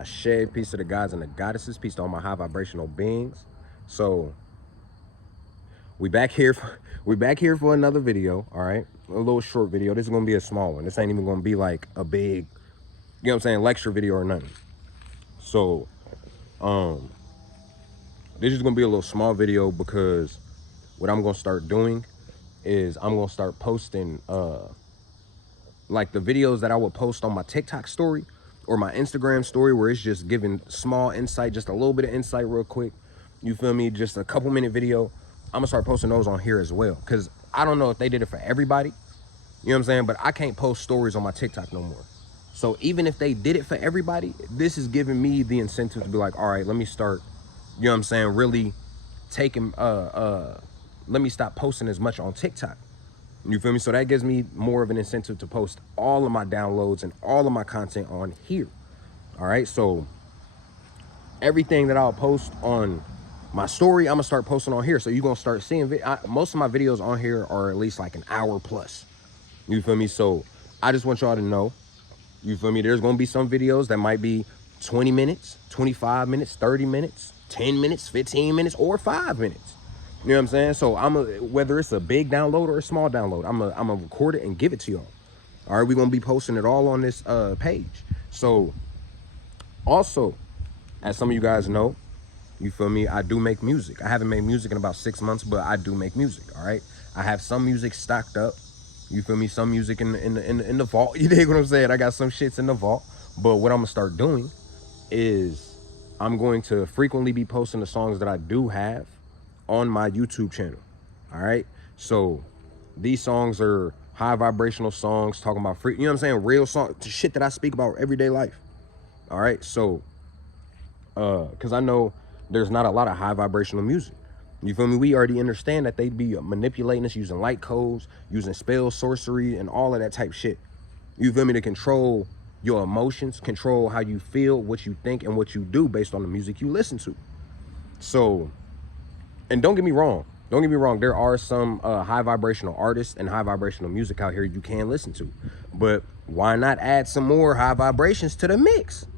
Ashe, peace to the gods and the goddesses, peace to all my high vibrational beings. So we back here we back here for another video, all right? A little short video. This is gonna be a small one. This ain't even gonna be like a big, you know what I'm saying, lecture video or nothing. So this is gonna be a little small video because what I'm gonna start doing is I'm gonna start posting like the videos that I would post on my TikTok story or my Instagram story, where it's just giving small insight, just a little bit of insight real quick. You feel me? Just a couple minute video. I'm gonna start posting those on here as well. Cause I don't know if they did it for everybody, you know what I'm saying? But I can't post stories on my TikTok no more. So even if they did it for everybody, this is giving me the incentive to be like, all right, let me start, you know what I'm saying, really taking, let me stop posting as much on TikTok. You feel me? So that gives me more of an incentive to post all of my downloads and all of my content on here. All right. So everything that I'll post on my story, I'm gonna start posting on here. So you're gonna start seeing most of my videos on here are at least like an hour plus. You feel me? So I just want y'all to know, you feel me? There's gonna be some videos that might be 20 minutes, 25 minutes, 30 minutes, 10 minutes, 15 minutes, or 5 minutes. You know what I'm saying? So whether it's a big download or a small download, I'm gonna record it and give it to y'all. All right, we're gonna be posting it all on this page. So also, as some of you guys know, you feel me, I do make music. I haven't made music in about 6 months, but I do make music. All right, I have some music stocked up. You feel me? Some music in the vault. You dig what I'm saying? I got some shits in the vault. But what I'm gonna start doing is I'm going to frequently be posting the songs that I do have on my YouTube channel. All right. So these songs are high vibrational songs talking about free, you know what I'm saying? Real songs, shit that I speak about everyday life. All right. So, cause I know there's not a lot of high vibrational music. You feel me? We already understand that they'd be manipulating us using light codes, using spell sorcery and all of that type shit. You feel me? To control your emotions, control how you feel, what you think, and what you do based on the music you listen to. So, and don't get me wrong, there are some high vibrational artists and high vibrational music out here you can listen to. But why not add some more high vibrations to the mix?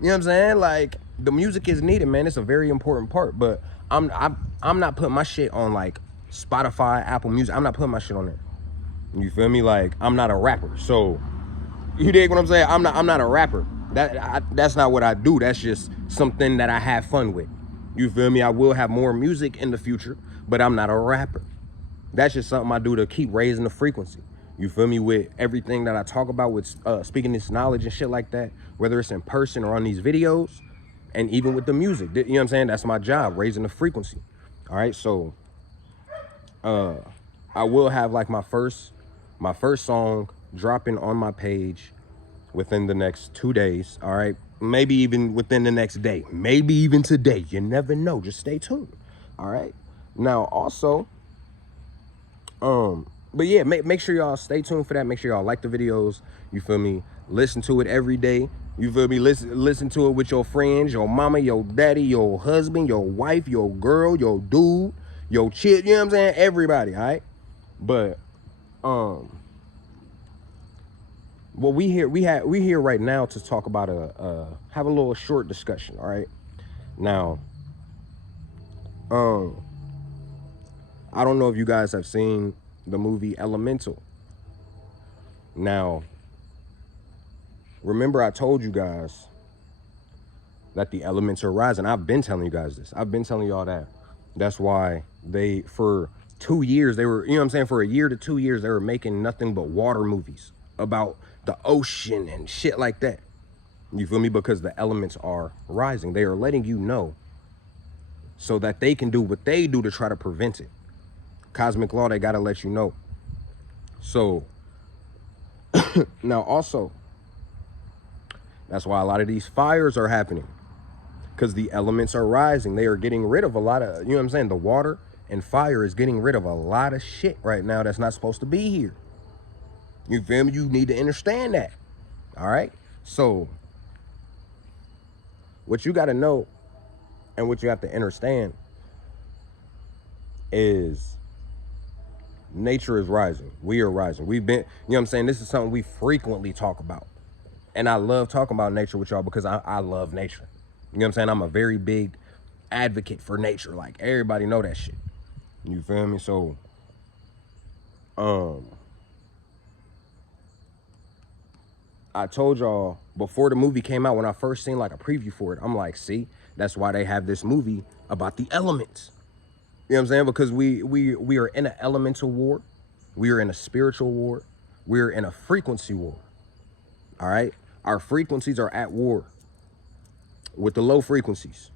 You know what I'm saying? Like, the music is needed, man. It's a very important part. But I'm not putting my shit on like Spotify, Apple Music. I'm not putting my shit on there. You feel me? Like, I'm not a rapper. So you dig what I'm saying? I'm not a rapper. That's not what I do. That's just something that I have fun with. You feel me? I will have more music in the future, but I'm not a rapper. That's just something I do to keep raising the frequency. You feel me? With everything that I talk about with speaking this knowledge and shit like that, whether it's in person or on these videos, and even with the music, you know what I'm saying? That's my job, raising the frequency. All right, so I will have like my first song dropping on my page within the next 2 days. All right, maybe even within the next day, maybe even today. You never know. Just stay tuned. All right. Now also, but yeah, make sure y'all stay tuned for that. Make sure y'all like the videos. You feel me? Listen to it every day. You feel me? Listen to it with your friends, your mama, your daddy, your husband, your wife, your girl, your dude, your chick. You know what I'm saying? Everybody. All right. But well, we here right now to talk about have a little short discussion. All right. Now, I don't know if you guys have seen the movie Elemental. Now, remember I told you guys that the elements are rising. I've been telling you guys this. I've been telling y'all that. That's why for 2 years, they were, you know what I'm saying? For a year to 2 years, they were making nothing but water movies about the ocean and shit like that. You feel me? Because the elements are rising. They are letting you know so that they can do what they do to try to prevent it. Cosmic law, they got to let you know. So now also, that's why a lot of these fires are happening, because the elements are rising. They are getting rid of a lot of, you know what I'm saying? The water and fire is getting rid of a lot of shit right now that's not supposed to be here. You feel me? You need to understand that. All right. So what you got to know and what you have to understand is nature is rising. We are rising. We've been, you know what I'm saying? This is something we frequently talk about. And I love talking about nature with y'all because I love nature. You know what I'm saying? I'm a very big advocate for nature. Like, everybody know that shit. You feel me? So, I told y'all before the movie came out, when I first seen like a preview for it, I'm like, see, that's why they have this movie about the elements. You know what I'm saying? Because we are in an elemental war. We are in a spiritual war. We're in a frequency war. All right? Our frequencies are at war with the low frequencies.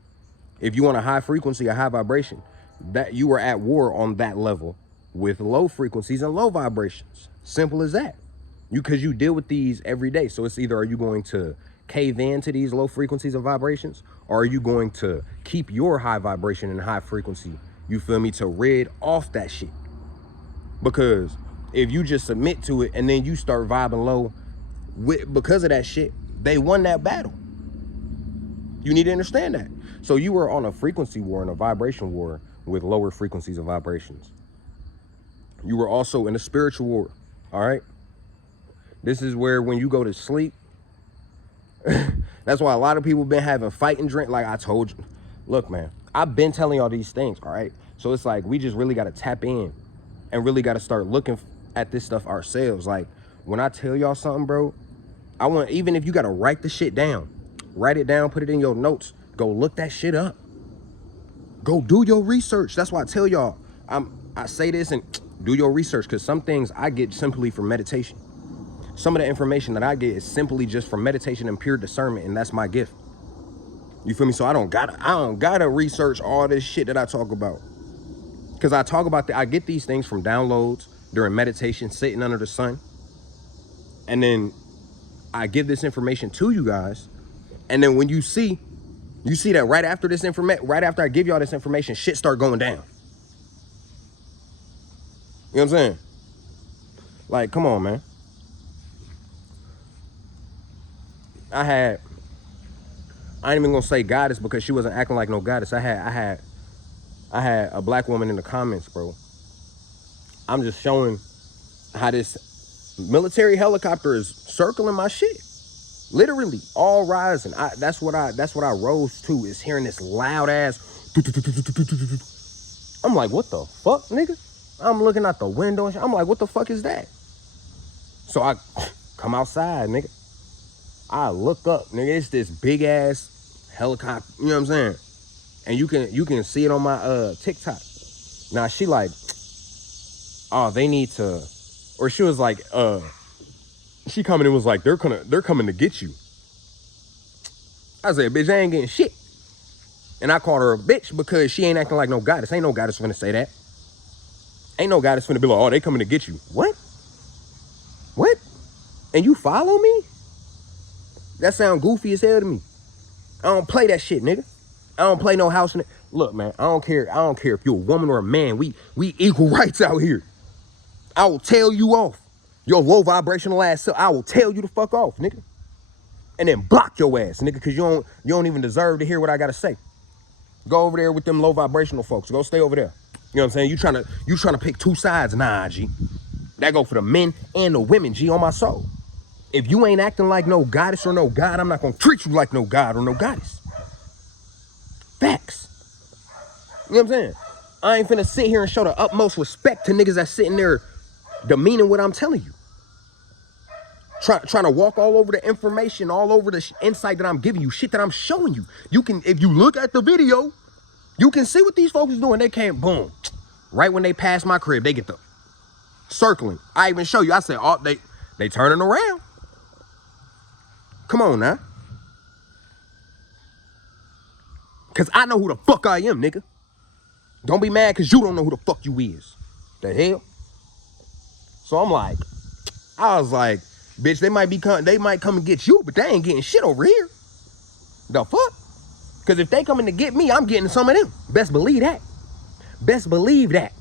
If you want a high frequency, a high vibration, that you are at war on that level with low frequencies and low vibrations. Simple as that. Because you deal with these every day. So it's either, are you going to cave in to these low frequencies and vibrations, or are you going to keep your high vibration and high frequency, you feel me, to rid off that shit? Because if you just submit to it and then you start vibing low because of that shit, they won that battle. You need to understand that. So you were on a frequency war and a vibration war with lower frequencies and vibrations. You were also in a spiritual war, all right? This is where when you go to sleep, that's why a lot of people been having fight and drink. Like I told you, look, man, I've been telling y'all these things, all right? So it's like, we just really got to tap in and really got to start looking at this stuff ourselves. Like, when I tell y'all something, bro, I want, even if you got to write the shit down, write it down, put it in your notes, go look that shit up. Go do your research. That's why I tell y'all, I say this, and do your research, because some things I get simply from meditation. Some of the information that I get is simply just from meditation and pure discernment, and that's my gift. You feel me? So I don't gotta research all this shit that I talk about. Because I talk about I get these things from downloads during meditation, sitting under the sun. And then I give this information to you guys. And then when you see that right after this information, right after I give y'all this information, shit start going down. You know what I'm saying? Like, come on, man. I ain't even gonna say goddess because she wasn't acting like no goddess. I had a black woman in the comments, bro. I'm just showing how this military helicopter is circling my shit. Literally, all rising. That's what I rose to, is hearing this loud ass. I'm like, what the fuck, nigga? I'm looking out the window and shit. I'm like, what the fuck is that? So I come outside, nigga. I look up, nigga. It's this big ass helicopter. You know what I'm saying? And you can see it on my TikTok. Now she like, oh, they need to, or she was like, she coming and was like, they're coming to get you. I said, bitch, I ain't getting shit. And I called her a bitch because she ain't acting like no goddess. Ain't no goddess finna say that. Ain't no goddess finna be like, oh, they coming to get you. What? What? And you follow me? That sound goofy as hell to me. I don't play that shit, nigga. I don't play no house. Look, man, I don't care if you're a woman or a man. We equal rights out here. I will tell you off. Your low vibrational ass, so I will tell you to fuck off, nigga. And then block your ass, nigga, because you don't even deserve to hear what I gotta say. Go over there with them low vibrational folks. Go stay over there. You know what I'm saying? You trying to pick two sides. Nah, G. That go for the men and the women, G, on my soul. If you ain't acting like no goddess or no god, I'm not gonna treat you like no god or no goddess. Facts. You know what I'm saying? I ain't finna sit here and show the utmost respect to niggas that's sitting there demeaning what I'm telling you. Trying to walk all over the information, all over the insight that I'm giving you, shit that I'm showing you. You can, if you look at the video, you can see what these folks is doing. They can't, boom. Right when they pass my crib, they get the circling. I even show you, I said, oh, they turning around. Come on now. Cause I know who the fuck I am, nigga. Don't be mad cause you don't know who the fuck you is. The hell? So I'm like, I was like, bitch, they might come and get you, but they ain't getting shit over here. The fuck? Cause if they coming to get me, I'm getting some of them. Best believe that. Best believe that.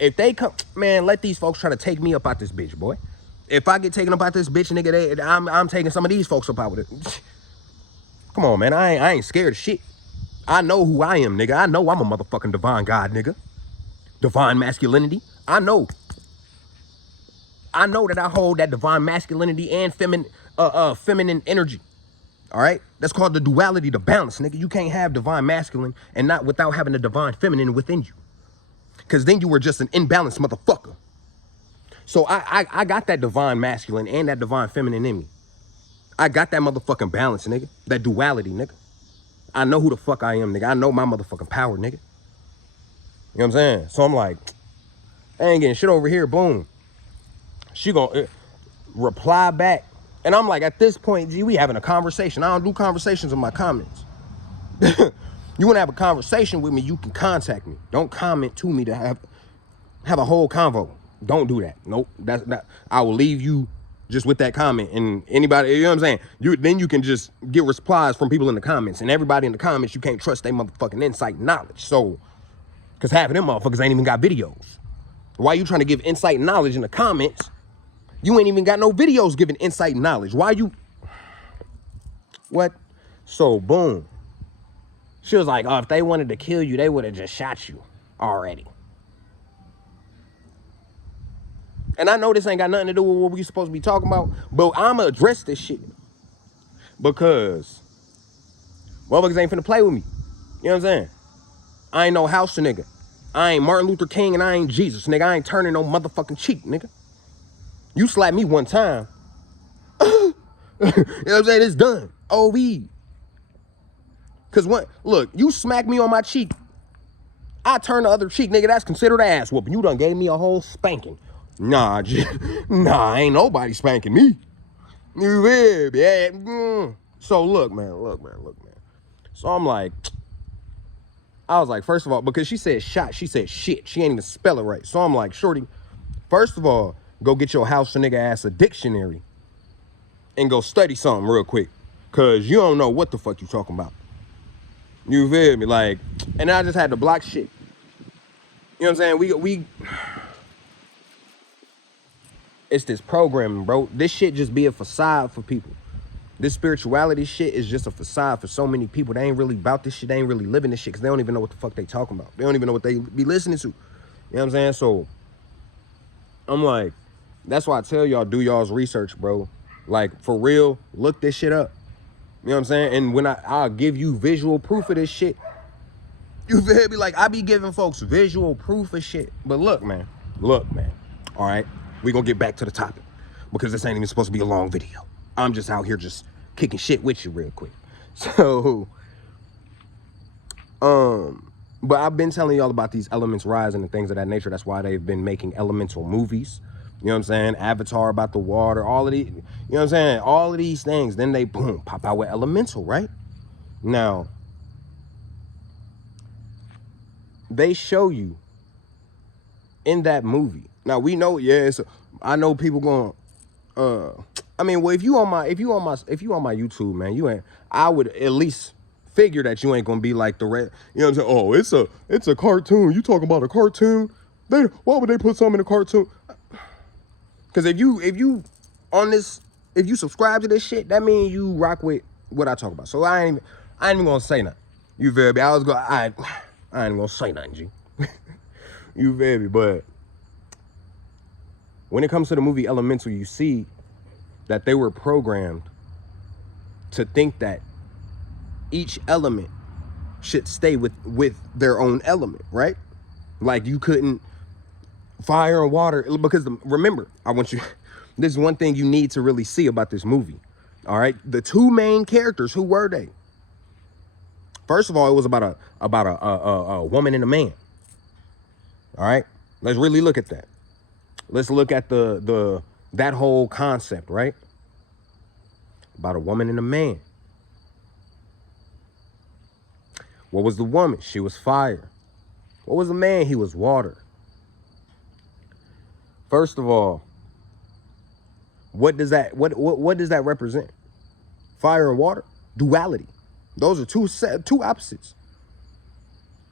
If they come, man, let these folks try to take me up out this bitch, boy. If I get taken up out this bitch, nigga, I'm taking some of these folks up out with it. Come on, man, I ain't scared of shit. I know who I am, nigga. I know I'm a motherfucking divine God, nigga. Divine masculinity. I know that I hold that divine masculinity and feminine energy. All right, that's called the duality, the balance, nigga. You can't have divine masculine and not without having the divine feminine within you, because then you were just an imbalanced motherfucker. So I got that divine masculine and that divine feminine in me. I got that motherfucking balance, nigga. That duality, nigga. I know who the fuck I am, nigga. I know my motherfucking power, nigga. You know what I'm saying? So I'm like, I ain't getting shit over here. Boom. She gonna reply back. And I'm like, at this point, G, we having a conversation. I don't do conversations in my comments. You want to have a conversation with me, you can contact me. Don't comment to me to have a whole convo. Don't do that. Nope. That's not. I will leave you just with that comment. And anybody, you know what I'm saying? Then you can just get replies from people in the comments. And everybody in the comments, you can't trust their motherfucking insight and knowledge. So, because half of them motherfuckers ain't even got videos. Why you trying to give insight and knowledge in the comments? You ain't even got no videos giving insight and knowledge. Why you? What? So, boom. She was like, oh, if they wanted to kill you, they would have just shot you already. And I know this ain't got nothing to do with what we supposed to be talking about, but I'ma address this shit. Because motherfuckers ain't finna play with me. You know what I'm saying? I ain't no house nigga. I ain't Martin Luther King and I ain't Jesus, nigga. I ain't turning no motherfucking cheek, nigga. You slap me one time. You know what I'm saying? It's done. OV. Cause look, you smack me on my cheek, I turn the other cheek, nigga. That's considered ass whooping. You done gave me a whole spanking. Nah, ain't nobody spanking me. You feel me? Yeah. So look, man. So I'm like, I was like, first of all, because she said shot, she said shit. She ain't even spell it right. So I'm like, shorty, first of all, go get your house nigga ass a dictionary and go study something real quick. Cause you don't know what the fuck you talking about. You feel me? Like, and I just had to block shit. You know what I'm saying? We it's this programming, bro. This shit just be a facade for people. This spirituality shit is just a facade for so many people. They ain't really about this shit. They ain't really living this shit because they don't even know what the fuck they talking about. They don't even know what they be listening to. You know what I'm saying? So I'm like, that's why I tell y'all, do y'all's research, bro. Like, for real, look this shit up. You know what I'm saying? And when I'll give you visual proof of this shit. You feel me? Like, I be giving folks visual proof of shit. But look, man. All right? We gonna get back to the topic. Because this ain't even supposed to be a long video. I'm just out here just kicking shit with you real quick. So, but I've been telling y'all about these elements rising and things of that nature. That's why they've been making elemental movies. You know what I'm saying? Avatar about the water, all of these, you know what I'm saying? All of these things. Then they, boom, pop out with elemental, right? Now, they show you in that movie. Now we know, yeah, I know people going, I mean, well, if you on my YouTube, man, I would at least figure that you ain't gonna be like the red, you know what I'm saying? Oh, it's a cartoon. You talking about a cartoon? Why would they put something in a cartoon? Because if you subscribe to this shit, that means you rock with what I talk about. So I ain't even gonna say nothing. You feel me? I ain't gonna say nothing, G. You feel me? But when it comes to the movie Elemental, you see that they were programmed to think that each element should stay with their own element, right? Like, you couldn't fire and water, because remember, this is one thing you need to really see about this movie. All right, the two main characters, who were they? First of all, it was about a woman and a man. All right, let's really look at that. Let's look at that whole concept, right? About a woman and a man. What was the woman? She was fire. What was the man? He was water. First of all, what does that represent? Fire and water? Duality. Those are two opposites.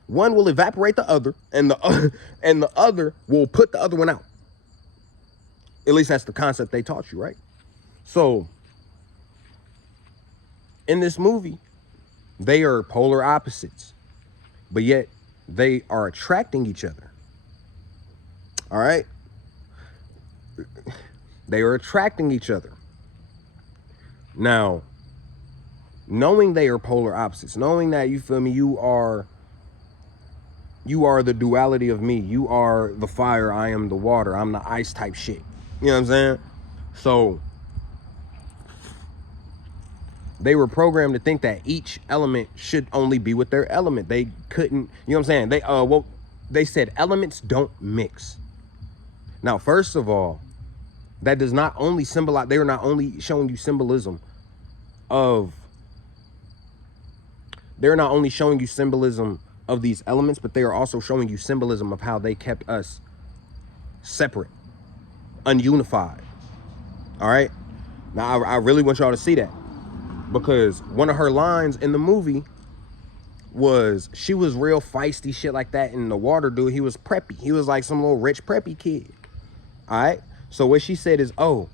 One will evaporate the other, and the other will put the other one out. At least that's the concept they taught you, right? So, in this movie, they are polar opposites, but yet they are attracting each other. All right? They are attracting each other. Now, knowing they are polar opposites, knowing that, you feel me, you are the duality of me. You are the fire, I am the water, I'm the ice type shit. You know what I'm saying? So they were programmed to think that each element should only be with their element. They couldn't, you know what I'm saying? They said elements don't mix. Now, first of all, that does not only symbolize, they are not only showing you symbolism of, they're not only showing you symbolism of these elements, but they are also showing you symbolism of how they kept us separate, ununified. All right? Now, I really want y'all to see that, because one of her lines in the movie was, she was real feisty, shit like that. And the water dude, he was preppy. He was like some little rich preppy kid. All right? So what she said is, oh,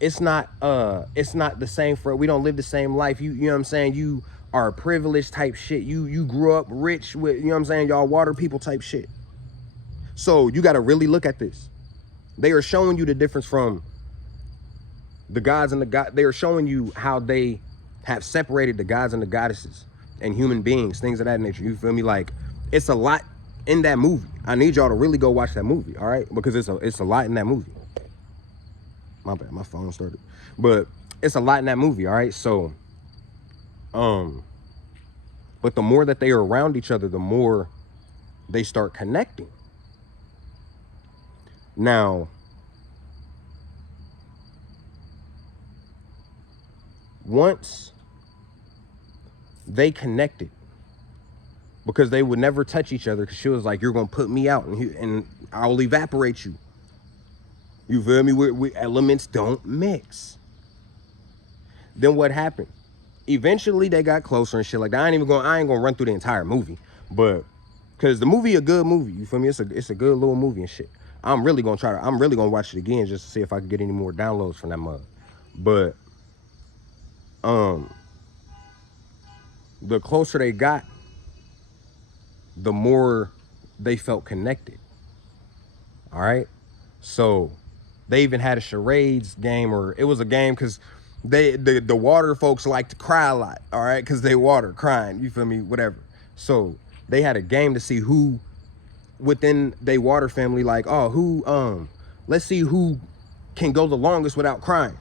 it's not the same for, we don't live the same life. You know what I'm saying? You are privileged type shit. You grew up rich with, you know what I'm saying, y'all water people type shit. So you got to really look at this. They are showing you the difference from the gods and the god. They are showing you how they have separated the gods and the goddesses and human beings, things of that nature. You feel me? Like, it's a lot in that movie. I need y'all to really go watch that movie, all right? Because it's a lot in that movie. My bad, my phone started. But it's a lot in that movie, all right? So, but the more that they are around each other, the more they start connecting. Now, once they connected, because they would never touch each other, because she was like, you're going to put me out and I'll evaporate you. You feel me? We elements don't mix. Then what happened? Eventually they got closer and shit like that. I ain't gonna run through the entire movie, but because the movie a good movie, you feel me? It's a good little movie and shit. I'm really gonna watch it again just to see if I can get any more downloads from that mug. But the closer they got, the more they felt connected. All right. So they even had a charades game, or it was a game, because the water folks like to cry a lot, all right, because they water crying, you feel me, whatever. So they had a game to see who within they water family, like, oh, who let's see who can go the longest without crying.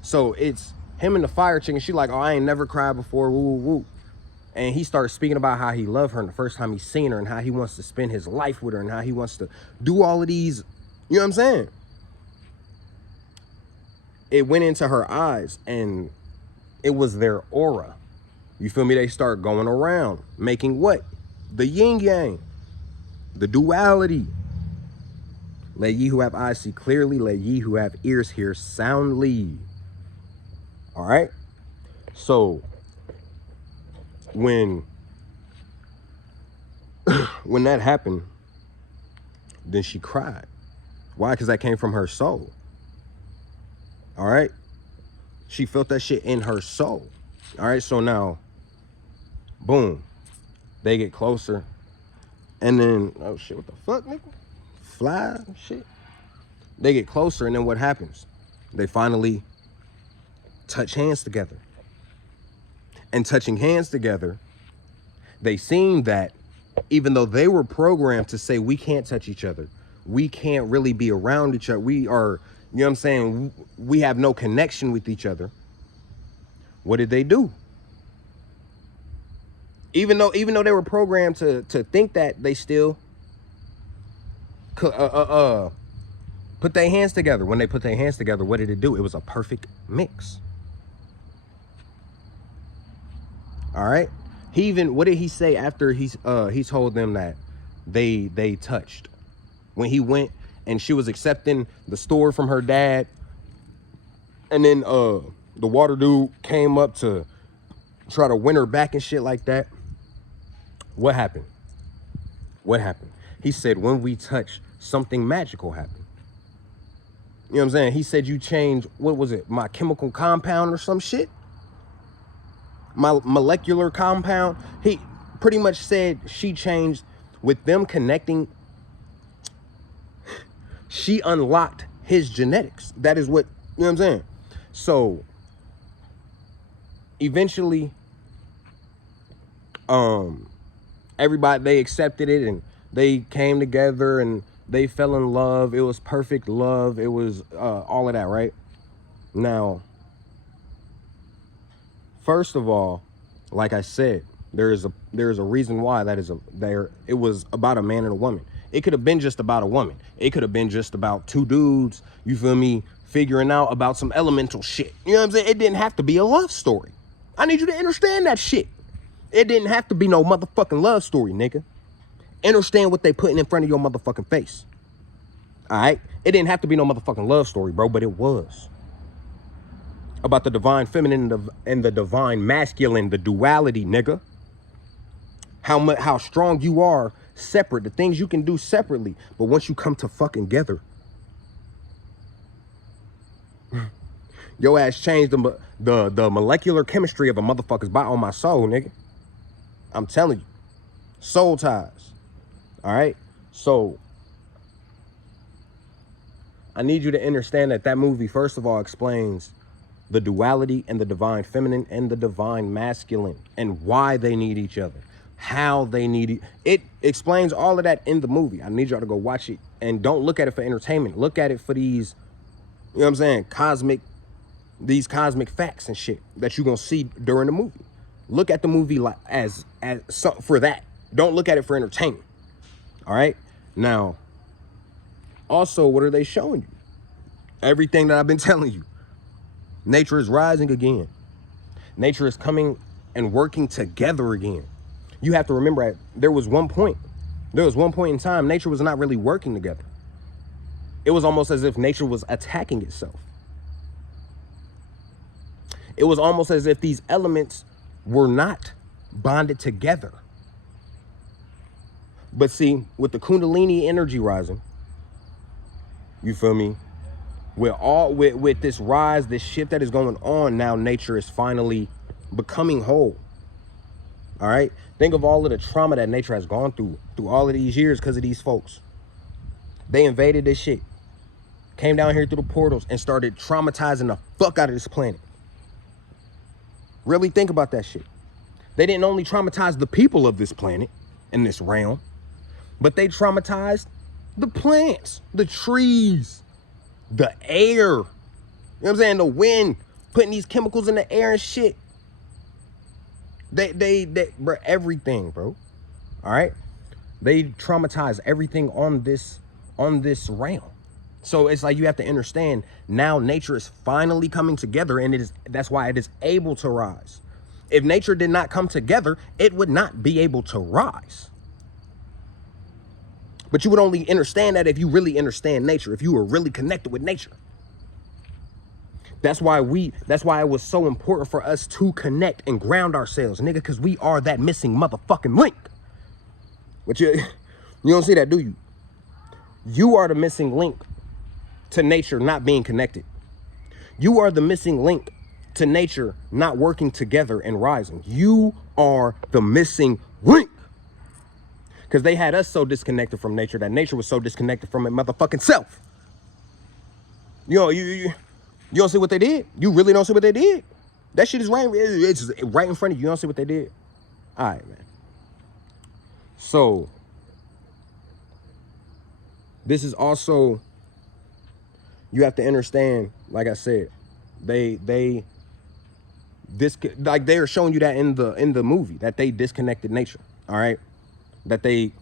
So it's him and the fire chicken. She like, oh, I ain't never cried before, woo woo woo. And he starts speaking about how he loved her and the first time he's seen her, and how he wants to spend his life with her, and how he wants to do all of these, you know what I'm saying? It went into her eyes, and it was their aura. You feel me? They start going around, making what? The yin yang, the duality. Let ye who have eyes see clearly, let ye who have ears hear soundly. All right? So when that happened, then she cried. Why? Because that came from her soul. All right? She felt that shit in her soul. All right? So now, boom, they get closer. And then, oh shit, what the fuck, nigga? Fly shit. They get closer, and then what happens? They finally touch hands together. And touching hands together, they seen that even though they were programmed to say we can't touch each other, we can't really be around each other, we are, you know what I'm saying, we have no connection with each other. What did they do? Even though they were programmed to think that, they still put their hands together. When they put their hands together, what did it do? It was a perfect mix. All right. He even, what did he say after he told them that they touched? When he went and she was accepting the store from her dad, and then the water dude came up to try to win her back and shit like that. What happened? What happened? He said, when we touch, something magical happened. You know what I'm saying? He said, you changed, what was it? My chemical compound or some shit? My molecular compound. He pretty much said she changed with them connecting. She unlocked his genetics. That is what, you know what I'm saying? So eventually, everybody, they accepted it and they came together and they fell in love. It was perfect love. It was all of that, right? Now, first of all, like I said, there is a reason why that is it was about a man and a woman. It could have been just about a woman. It could have been just about two dudes, you feel me, figuring out about some elemental shit. You know what I'm saying? It didn't have to be a love story. I need you to understand that shit. It didn't have to be no motherfucking love story, nigga. Understand what they putting in front of your motherfucking face. All right? It didn't have to be no motherfucking love story, bro, but it was. About the divine feminine and the divine masculine, the duality, nigga. How strong you are separate, the things you can do separately, but once you come to fucking together, your ass changed the molecular chemistry of a motherfucker's body on my soul, nigga. I'm telling you, soul ties. All right, so I need you to understand that movie, first of all, explains the duality and the divine feminine and the divine masculine and why they need each other, how they need it. It explains all of that in the movie. I need y'all to go watch it and don't look at it for entertainment. Look at it for these, you know what I'm saying, these cosmic facts and shit that you're gonna see during the movie. Look at the movie like as for that. Don't look at it for entertainment. All right. Now, also, what are they showing you? Everything that I've been telling you. Nature is rising again. Nature is coming and working together again. You have to remember, there was one point in time, nature was not really working together. It was almost as if nature was attacking itself. It was almost as if these elements were not bonded together. But see, with the Kundalini energy rising, you feel me? With this rise, this shift that is going on now, nature is finally becoming whole. All right? Think of all of the trauma that nature has gone through all of these years because of these folks. They invaded this shit, came down here through the portals and started traumatizing the fuck out of this planet. Really think about that shit. They didn't only traumatize the people of this planet in this realm, but they traumatized the plants, the trees, the air. You know what I'm saying? The wind, putting these chemicals in the air and shit. They bro, everything, bro. All right? They traumatize everything on this realm. So it's like you have to understand now nature is finally coming together, and that's why it is able to rise. If nature did not come together, it would not be able to rise. But you would only understand that if you really understand nature, if you were really connected with nature. That's why it was so important for us to connect and ground ourselves, nigga, because we are that missing motherfucking link. But you don't see that, do you? You are the missing link to nature not being connected. You are the missing link to nature not working together and rising. You are the missing link. Because they had us so disconnected from nature that nature was so disconnected from it motherfucking self. You don't see what they did? You really don't see what they did? That shit is right. It's right in front of you. You don't see what they did? All right, man. So, this is also, you have to understand, like I said, they are showing you that in the movie, that they disconnected nature, all right? That they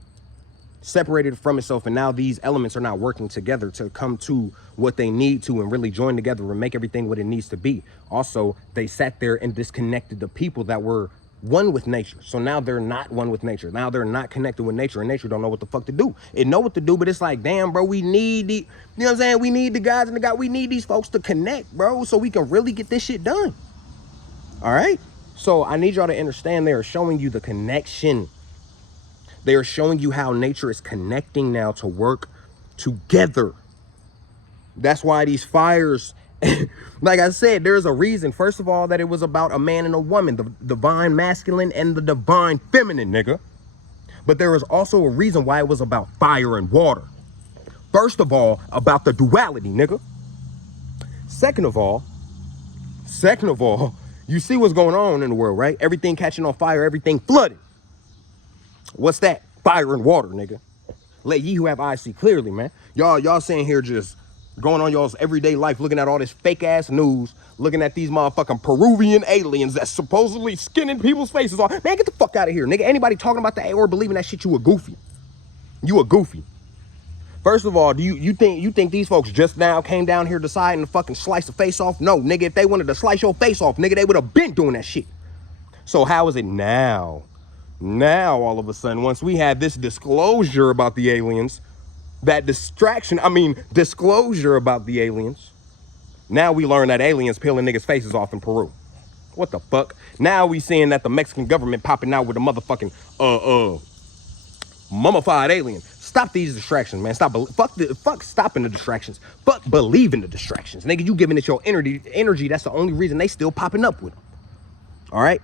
separated from itself, and now these elements are not working together to come to what they need to and really join together and make everything what it needs to be. Also, they sat there and disconnected the people that were one with nature. So now they're not one with nature. Now they're not connected with nature, and nature don't know what the fuck to do. It know what to do, but it's like, damn, bro, we need the, you know what I'm saying? We need the guys and the guys. We need these folks to connect, bro, so we can really get this shit done. All right? So I need y'all to understand they are showing you the connection. They are showing you how nature is connecting now to work together. That's why these fires, like I said, there's a reason. First of all, that it was about a man and a woman, the divine masculine and the divine feminine, nigga. But there was also a reason why it was about fire and water. First of all, about the duality, nigga. Second of all, You see what's going on in the world, right? Everything catching on fire, everything flooded. What's that? Fire and water, nigga. Let ye who have eyes see clearly, man. Y'all sitting here just going on y'all's everyday life, looking at all this fake ass news, looking at these motherfucking Peruvian aliens that's supposedly skinning people's faces off. Man, get the fuck out of here, nigga. Anybody talking about that or believing that shit, you a goofy. You a goofy. First of all, do you think these folks just now came down here deciding to fucking slice the face off? No, nigga, if they wanted to slice your face off, nigga, they would have been doing that shit. So how is it now? Now, all of a sudden, once we had this disclosure about the aliens, disclosure about the aliens, now we learn that aliens peeling niggas' faces off in Peru. What the fuck? Now we seeing that the Mexican government popping out with a motherfucking, mummified alien. Stop these distractions, man. Fuck stopping the distractions. Fuck believing the distractions. Nigga, you giving it your energy. That's the only reason they still popping up with them. All right?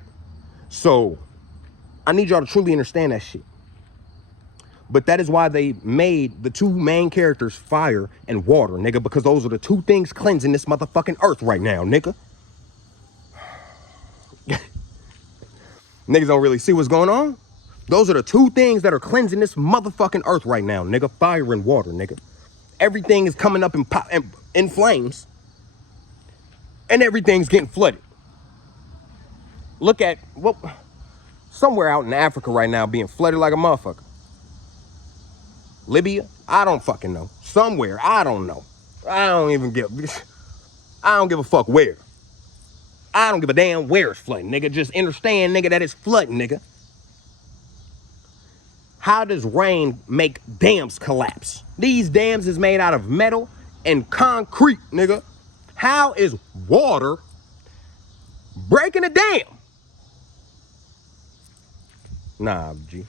So, I need y'all to truly understand that shit. But that is why they made the two main characters fire and water, nigga, because those are the two things cleansing this motherfucking earth right now, nigga. Niggas don't really see what's going on. Those are the two things that are cleansing this motherfucking earth right now, nigga. Fire and water, nigga. Everything is coming up in flames, and everything's getting flooded. Look at somewhere out in Africa right now being flooded like a motherfucker. Libya? I don't fucking know. Somewhere, I don't know. I don't give a fuck where. I don't give a damn where it's flooding, nigga. Just understand, nigga, that it's flooding, nigga. How does rain make dams collapse? These dams is made out of metal and concrete, nigga. How is water breaking a dam? Nah, G.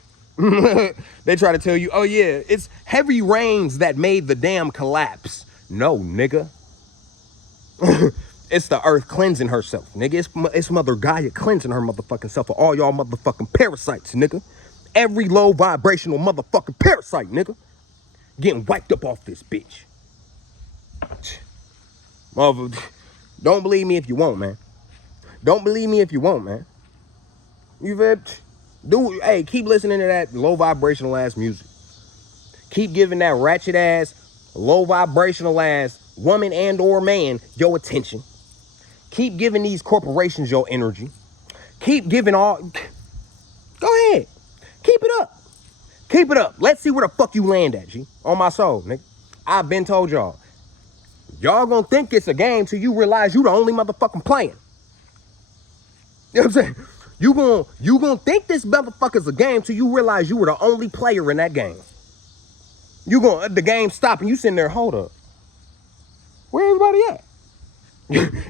They try to tell you, oh yeah, it's heavy rains that made the dam collapse. No, nigga. It's the earth cleansing herself, nigga. It's Mother Gaia cleansing her motherfucking self of all y'all motherfucking parasites, nigga. Every low vibrational motherfucking parasite, nigga. Getting wiped up off this bitch. Don't believe me if you won't, man. Don't believe me if you won't, man. Hey, keep listening to that low vibrational ass music. Keep giving that ratchet ass, low vibrational ass woman and or man your attention. Keep giving these corporations your energy. Keep giving all. Go ahead. Keep it up. Keep it up. Let's see where the fuck you land at, G. On my soul, nigga. I've been told y'all. Y'all gonna think it's a game till you realize you the only motherfucking playing. You know what I'm saying? You gonna think this motherfucker's a game till you realize you were the only player in that game. The game stop and you sitting there, hold up. Where everybody at?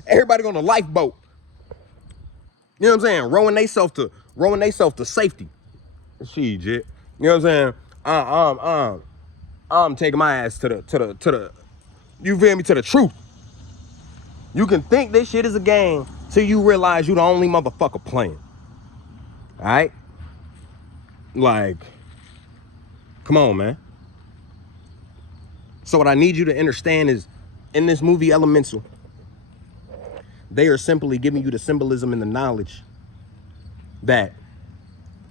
Everybody on the lifeboat. You know what I'm saying? Rowing theyself to safety. Shit, you know what I'm saying? I'm taking my ass to the you feel me, to the truth. You can think this shit is a game till you realize you the only motherfucker playing. All right? Like, come on, man. So what I need you to understand is, in this movie Elemental, they are simply giving you the symbolism and the knowledge that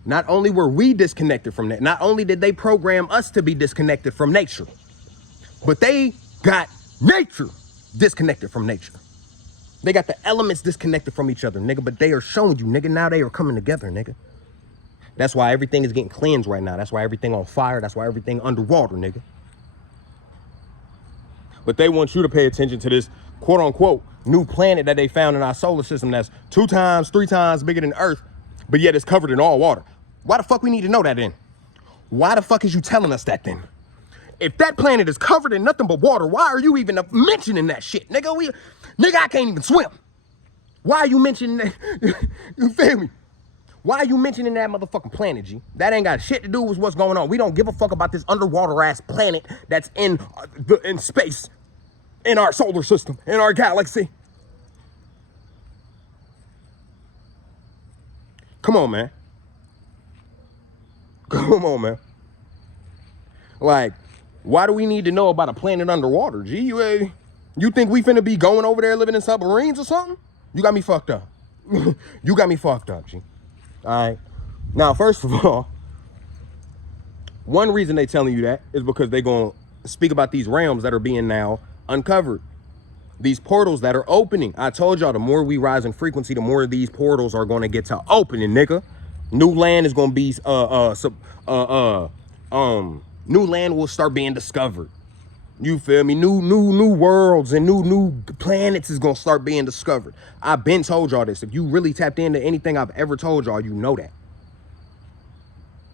not only were we disconnected from that, not only did they program us to be disconnected from nature, but they got nature disconnected from nature. They got the elements disconnected from each other, nigga, but they are showing you, nigga, now they are coming together, nigga. That's why everything is getting cleansed right now. That's why everything on fire. That's why everything underwater, nigga. But they want you to pay attention to this quote unquote new planet that they found in our solar system that's 2 times, 3 times bigger than Earth, but yet it's covered in all water. Why the fuck we need to know that then? Why the fuck is you telling us that then? If that planet is covered in nothing but water, why are you even mentioning that shit? Nigga, I can't even swim. Why are you mentioning that? You feel me? Why are you mentioning that motherfucking planet, G? That ain't got shit to do with what's going on. We don't give a fuck about this underwater ass planet that's in space, in our solar system, in our galaxy. Come on, man. Come on, man. Like, why do we need to know about a planet underwater, G? You think we finna be going over there living in submarines or something? You got me fucked up. You got me fucked up, G. All right. Now, first of all, one reason they telling you that is because they gonna speak about these realms that are being now uncovered. These portals that are opening. I told y'all, the more we rise in frequency, the more of these portals are gonna get to opening, nigga. New land is gonna be new land will start being discovered. You feel me? New worlds and new planets is gonna start being discovered. I've been told y'all this. If you really tapped into anything I've ever told y'all, you know that.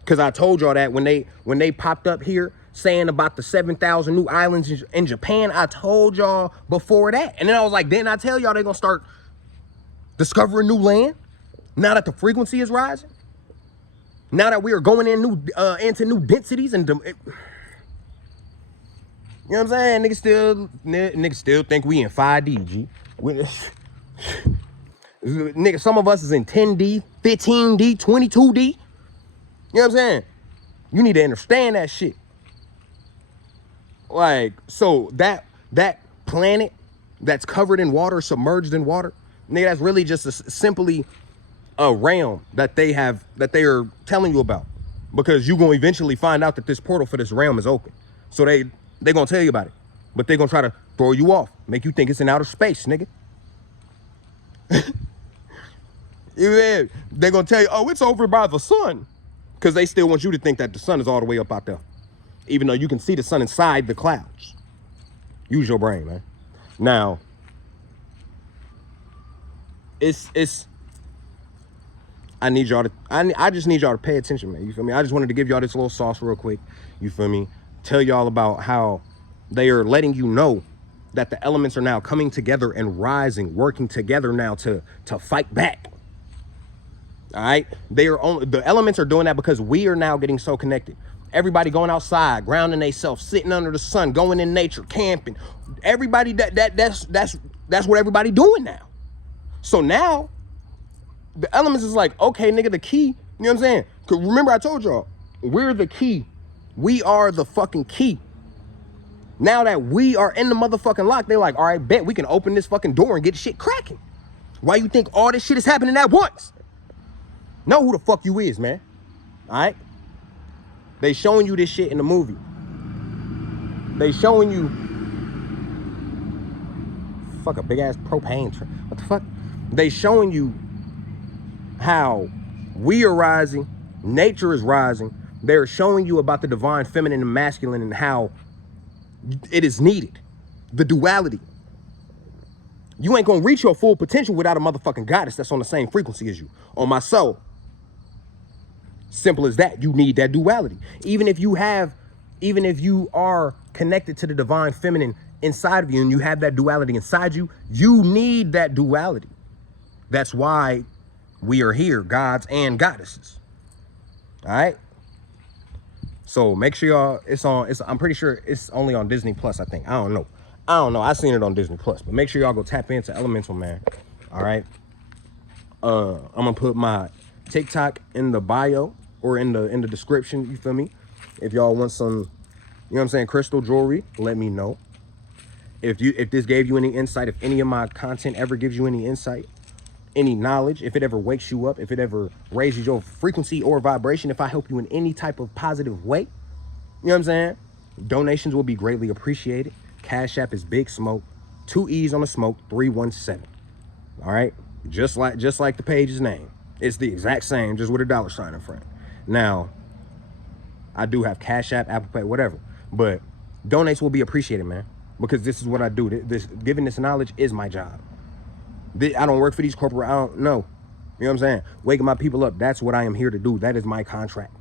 Cause I told y'all that when they popped up here saying about the 7,000 new islands in Japan, I told y'all before that. And then I was like, didn't I tell y'all they're gonna start discovering new land? Now that the frequency is rising? Now that we are going in into new densities and you know what I'm saying? Niggas still think we in 5D, G. Nigga, some of us is in 10D, 15D, 22D. You know what I'm saying? You need to understand that shit. Like, so that planet that's covered in water, submerged in water, nigga, that's really just simply a realm that they are telling you about. Because you gonna eventually find out that this portal for this realm is open. So they gonna tell you about it. But they gonna try to throw you off, make you think it's in outer space, nigga. Yeah, they gonna tell you, oh, it's over by the sun. Because they still want you to think that the sun is all the way up out there. Even though you can see the sun inside the clouds. Use your brain, man. Now, I need y'all to, I just need y'all to pay attention, man. You feel me? I just wanted to give y'all this little sauce real quick. You feel me? Tell y'all about how they are letting you know that the elements are now coming together and rising, working together now to fight back. All right? The elements are doing that because we are now getting so connected. Everybody going outside, grounding themselves, sitting under the sun, going in nature, camping. Everybody that's what everybody doing now. So now the elements is like, okay, nigga, the key, you know what I'm saying? Cause remember I told y'all, we're the key. We are the fucking key. Now that we are in the motherfucking lock, they're like, all right, bet we can open this fucking door and get shit cracking. Why you think all this shit is happening at once? Know who the fuck you is, man. All right? They showing you this shit in the movie. They showing you, fuck, a big ass propane truck. What the fuck? They showing you how we are rising, nature is rising. They're showing you about the divine feminine and masculine and how it is needed. The duality. You ain't gonna reach your full potential without a motherfucking goddess that's on the same frequency as you. On my soul. Simple as that. You need that duality. Even if you are connected to the divine feminine inside of you and you have that duality inside you, you need that duality. That's why we are here, gods and goddesses. All right? So make sure y'all, I'm pretty sure it's only on Disney Plus, I think. I don't know. I seen it on Disney Plus, but make sure y'all go tap into Elemental, man. All right? I'm gonna put my TikTok in the bio or in the description, you feel me? If y'all want some, you know what I'm saying, crystal jewelry, let me know. If this gave you any insight, if any of my content ever gives you any insight, any knowledge, if it ever wakes you up, if it ever raises your frequency or vibration, if I help you in any type of positive way, you know what I'm saying? Donations will be greatly appreciated. Cash App is Big Smoke, 2 E's on the smoke, 317. All right? Just like the page's name. It's the exact same, just with a $sign in front. Now, I do have Cash App, Apple Pay, whatever. But donates will be appreciated, man. Because this is what I do. Giving this knowledge is my job. I don't work for these corporate, I don't know. You know what I'm saying? Waking my people up, that's what I am here to do. That is my contract.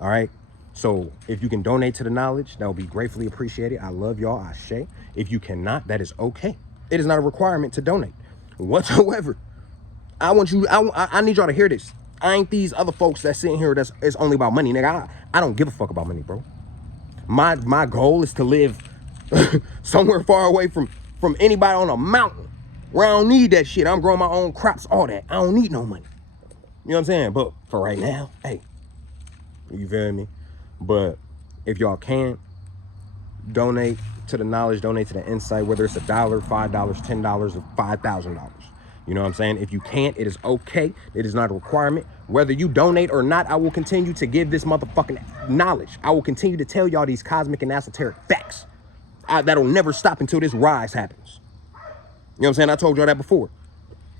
All right? So if you can donate to the knowledge, that will be gratefully appreciated. I love y'all, Ashe. If you cannot, that is okay. It is not a requirement to donate whatsoever. I need y'all to hear this. I ain't these other folks that sitting here it's only about money, nigga. I don't give a fuck about money, bro. My goal is to live somewhere far away from anybody on a mountain where I don't need that shit. I'm growing my own crops, all that. I don't need no money. You know what I'm saying? But for right now, hey, you feel me? But if y'all can, donate to the knowledge, donate to the insight, whether it's $1, $5, $10, or $5,000. You know You know what I'm saying? If you can't, it is okay. It is not a requirement. Whether you donate or not, I will continue to give this motherfucking knowledge. I will continue to tell y'all these cosmic and esoteric facts. That'll never stop until this rise happens. You know what I'm saying? I told y'all that before.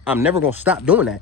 I'm never going to stop doing that.